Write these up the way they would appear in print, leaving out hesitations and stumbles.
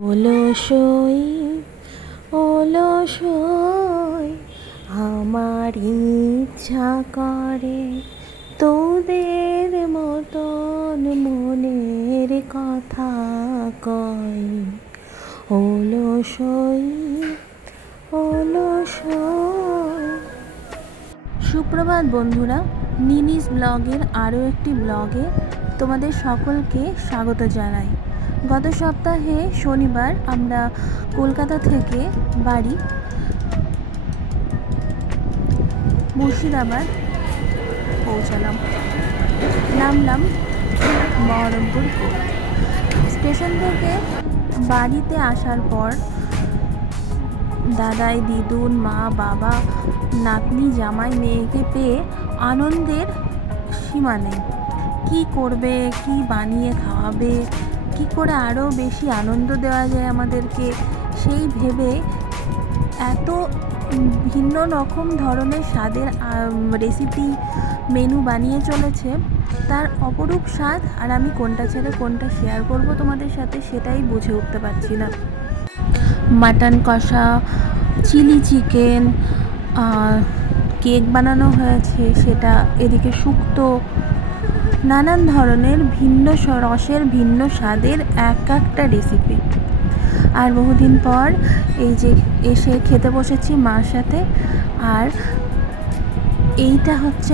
অলসই অলসই আমার ইচ্ছা করে তোদের মতন মনের কথা কই। অলসই অলসই। সুপ্রভাত বন্ধুরা, নিনিস ব্লগের আরও একটি ব্লগে তোমাদের সকলকে স্বাগত জানাই। গত সপ্তাহে শনিবার আমরা কলকাতা থেকে বাড়ি মুর্শিদাবাদ পৌঁছালাম। নামলাম বহরমপুর স্টেশন থেকে। বাড়িতে আসার পর দাদাই, দিদুন, মা, বাবা, নাতনি, জামাই, মেয়েকে পেয়ে আনন্দের সীমা নেই। কী করবে, কি বানিয়ে খাওয়াবে, কি করে আরও বেশি আনন্দ দেওয়া যায় আমাদেরকে, সেই ভেবে এত ভিন্ন রকম ধরনের স্বাদের রেসিপি মেনু বানিয়ে চলেছে। তার অপরূপ স্বাদ, আর আমি কোনটা ছেড়ে কোনটা শেয়ার করব তোমাদের সাথে সেটাই বুঝে উঠতে পারছি না। মাটন কষা, চিলি চিকেন, কেক বানানো হয়েছে সেটা, এদিকে শুক্তো, নানান ধরনের ভিন্ন রসের ভিন্ন স্বাদের একটা রেসিপি। আর বহুদিন পর এই যে এসে খেতে বসেছি মার সাথে। আর এইটা হচ্ছে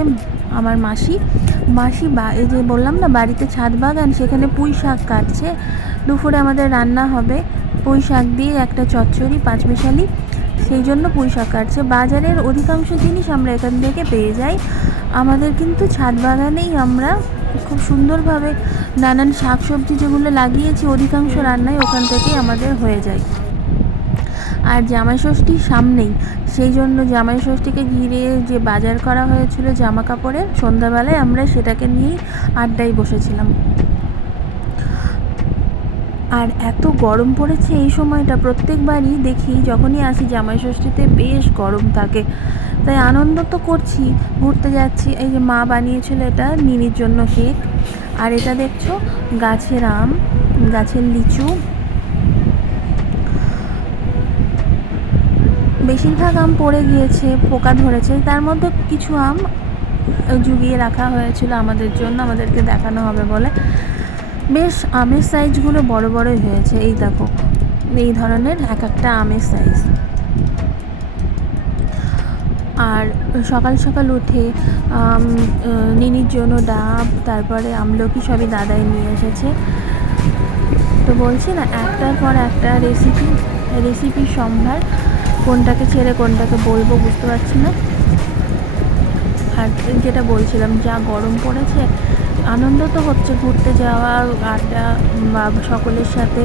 আমার মাসি। এই যে বললাম না বাড়িতে ছাদ বাগান, সেখানে পুঁই শাক কাটছে। দুপুরে আমাদের রান্না হবে পুঁই শাক দিয়ে একটা চচ্চড়ি, পাঁচমিশালি, সেই জন্য পুঁই শাক কাটছে। বাজারের অধিকাংশ জিনিস আমরা এখান থেকে পেয়ে যাই। আমাদের কিন্তু ছাদ বাগানেই আমরা খুব সুন্দরভাবে নানান শাকসবজি যেগুলো লাগিয়েছি, অধিকাংশ রান্নাই ওখান থেকেই আমাদের হয়ে যায়। আর জামাই ষষ্ঠীর সামনেই, সেই জন্য জামাই ষষ্ঠীকে ঘিরে যে বাজার করা হয়েছিল জামা কাপড়ের, সন্ধ্যাবেলায় আমরা সেটাকে নিয়েই আড্ডায় বসেছিলাম। আর এত গরম পড়েছে এই সময়টা, প্রত্যেকবারই দেখি যখনই আসি জামাই ষষ্ঠীতে বেশ গরম থাকে। তাই আনন্দ তো করছি, ঘুরতে যাচ্ছি। এই যে মা বানিয়েছিল এটা নিনির জন্য কেক। আর এটা দেখছো গাছের আম, গাছের লিচু। বেশিরভাগ আম পড়ে গিয়েছে, পোকা ধরেছে, তার মধ্যে কিছু আম জুগিয়ে রাখা হয়েছিল আমাদের জন্য, আমাদেরকে দেখানো হবে বলে। বেশ আমের সাইজগুলো বড় বড়ই হয়েছে। এই দেখো, এই ধরনের একটা আমের সাইজ। আর সকাল সকাল উঠে নিনির জন্য ডাব, তারপরে আমলকি সবই দাদাই নিয়ে এসেছে। তো বলছি না, একটার পর একটা রেসিপির সম্ভার, কোনটাকে ছেড়ে কোনটাকে বলবো বুঝতে পারছি না। আর যেটা বলছিলাম, যা গরম পড়েছে, আনন্দ তো হচ্ছে ঘুরতে যাওয়া, আড্ডা বা সকলের সাথে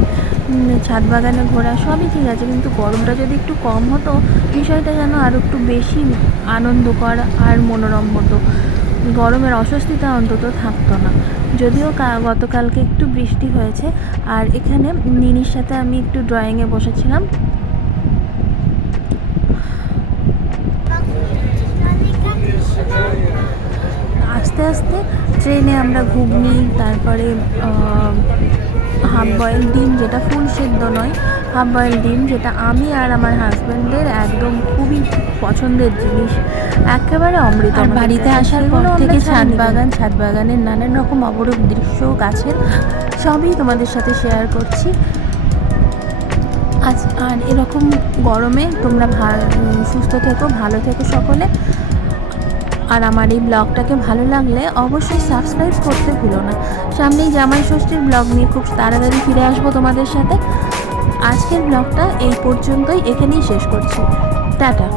ছাদ বাগানে ঘোরা, সবই ঠিক আছে, কিন্তু গরমটা যদি একটু কম হতো, বিষয়টা যেন আরও একটু বেশি আনন্দকর আর মনোরম হতো। গরমের অস্বস্তিটা অন্তত থাকতো না। যদিও গতকালকে একটু বৃষ্টি হয়েছে। আর এখানে নিনির সাথে আমি একটু ড্রয়িংয়ে বসেছিলাম। আস্তে আস্তে ট্রেনে আমরা ঘুগনি, তারপরে হাফ বয়েল ডিম, যেটা ফুল সেদ্ধ নয়, হাফ বয়েল ডিম, যেটা আমি আর আমার হাজব্যান্ডের একদম খুবই পছন্দের জিনিস, একেবারে অমৃত। আর বাড়িতে আসার পর থেকে ছাদ বাগানের নানান রকম অপরূপ দৃশ্য, গাছের, সবই তোমাদের সাথে শেয়ার করছি। আর এরকম গরমে তোমরা সুস্থ থেকো, ভালো থেকো সকলে। আর আমার এই ব্লগটাকে ভালো লাগলে অবশ্যই সাবস্ক্রাইব করতে ভুলো না। সামনেই জামাই ষষ্ঠীর ব্লগ নিয়ে খুব তাড়াতাড়ি ফিরে আসবো তোমাদের সাথে। আজকের ব্লগটা এই পর্যন্তই, এখানেই শেষ করছি। টাটা।